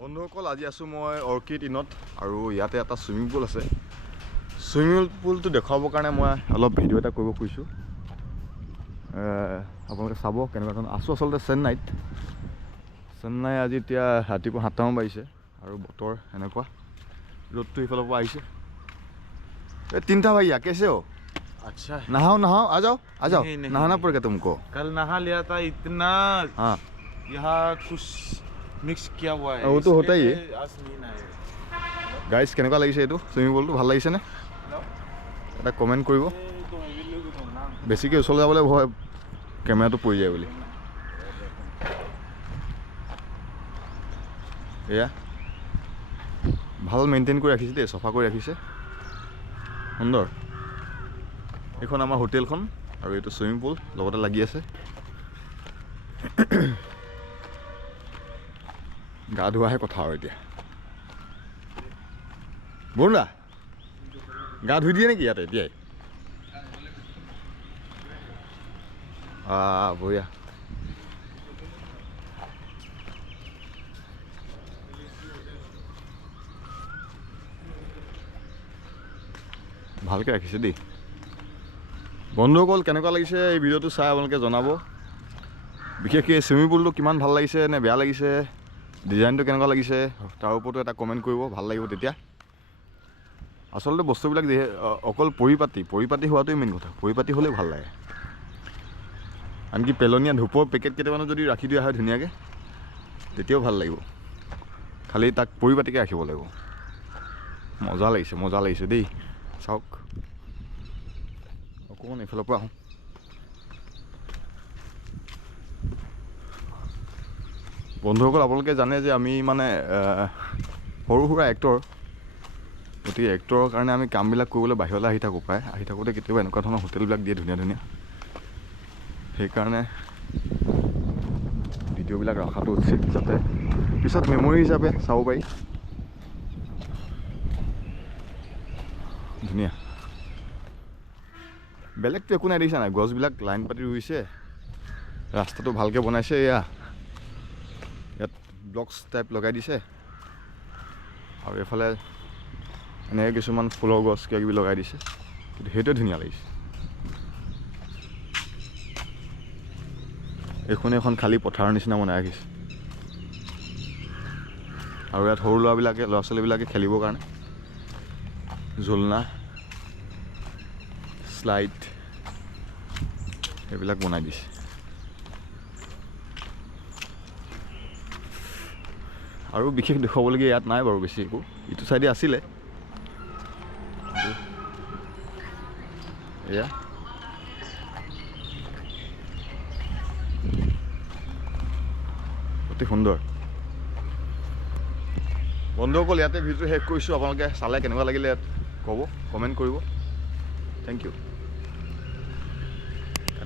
বন্ধুসকল আজি আছোঁ মই অৰ্কিড ইনত আৰু ইয়াতে এটা সুইমিং পুল আছে। সুইমিং পুলটো দেখাবৰ কাৰণে মই অলপ ভিডিঅ' এটা কৰিব খুজিছোঁ। আপোনালোকে চাব কেনেকুৱা ধৰণৰ আছোঁ। আচলতে চেন্নাই আজি এতিয়া ৰাতিপুৱা 7টামান বাজিছে আৰু বতৰ এনেকুৱা, ৰ'দটো এইফালৰ পৰা আহিছে। এই তিনিটা ভাইয়া कैसे हो? अच्छा है। नहाओ नहाओ, आ जाओ नहीं, नहीं, नहाना नहीं। पड़ेगा तुमको। कल नहा लिया था इतना। हाँ यहाँ कुछ मिक्स किया हुआ है। वो तो होता ही है। इसलिए आज नहीं नहाए। গাইজ কেনেকুৱা লাগিছে এইটো চুইমিং পুলটো? ভাল লাগিছেনে? এটা কমেণ্ট কৰিব। বেছিকৈ ওচৰলৈ যাবলৈ ভয়, কেমেৰাটো পৰি যায় বুলি। এয়া ভাল মেইনটেইন কৰি ৰাখিছে দেই, চফা কৰি ৰাখিছে, সুন্দৰ। এইখন আমাৰ হোটেলখন আৰু এইটো চুইমিং পুল লগতে লাগি আছে। গা ধোৱাহে কথা আৰু এতিয়া। বৰুণা গা ধুই দিয়ে নেকি ইয়াতে এতিয়াই? বঢ়িয়া। ভালকৈ ৰাখিছে দেই। বন্ধুসকল কেনেকুৱা লাগিছে এই ভিডিঅ'টো চাই আপোনালোকে জনাব। বিশেষকৈ চুইমিং পুলটো কিমান ভাল লাগিছে নে বেয়া লাগিছে, ডিজাইনটো কেনেকুৱা লাগিছে তাৰ ওপৰতো এটা কমেণ্ট কৰিব, ভাল লাগিব তেতিয়া। আচলতে বস্তুবিলাক অকল পৰিপাতি হোৱাটোৱে মেইন কথা। পৰিপাতি হ'লেই ভাল লাগে। আনকি পেলনীয়া ধূপৰ পেকেট কেইটামানো যদি ৰাখি দিয়া হয় ধুনীয়াকৈ, তেতিয়াও ভাল লাগিব। খালি তাক পৰিপাতিকৈ ৰাখিব লাগিব। মজা লাগিছে দেই। চাওক অকণমান এইফালৰ পৰা আহোঁ। বন্ধুসকল আপোনালোকে জানে যে আমি মানে সৰু সুৰা এক্টৰ, গতিকে এক্টৰৰ কাৰণে আমি কামবিলাক কৰিবলৈ বাহিৰলৈ আহি থাকোঁ। প্ৰায় আহি থাকোঁতে কেতিয়াবা এনেকুৱা ধৰণৰ হোটেলবিলাক দিয়ে ধুনীয়া ধুনীয়া। সেইকাৰণে ভিডিঅ'বিলাক ৰখাটো উচিত, যাতে পিছত মেমৰি হিচাপে চাব পাৰি। ধুনীয়া। বেলেগটো একো নাই দেখিছা নাই? গছবিলাক লাইন পাতি ৰুইছে, ৰাস্তাটো ভালকৈ বনাইছে। ইয়াত ব্লকছ টাইপ লগাই দিছে আৰু এইফালে এনেকৈ কিছুমান ফুলৰ গছ কিবাকিবি লগাই দিছে, কিন্তু সেইটোৱে ধুনীয়া লাগিছে। এইখনে এখন খালী পথাৰৰ নিচিনা বনাই ৰাখিছে আৰু ইয়াত সৰু ল'ৰা ছোৱালীবিলাকে খেলিবৰ কাৰণে ঝুলনা, শ্লাইড এইবিলাক বনাই দিছে। আৰু বিশেষ দেখুৱাবলগীয়া ইয়াত নাই বাৰু বেছি একো। ইটো চাইডে আছিলে, এয়া অতি সুন্দৰ। বন্ধুসকল ইয়াতে ভিডিঅ'টো শেষ কৰিছোঁ। আপোনালোকে চালে কেনেকুৱা লাগিলে ক'ব, কমেণ্ট কৰিব। Thank U.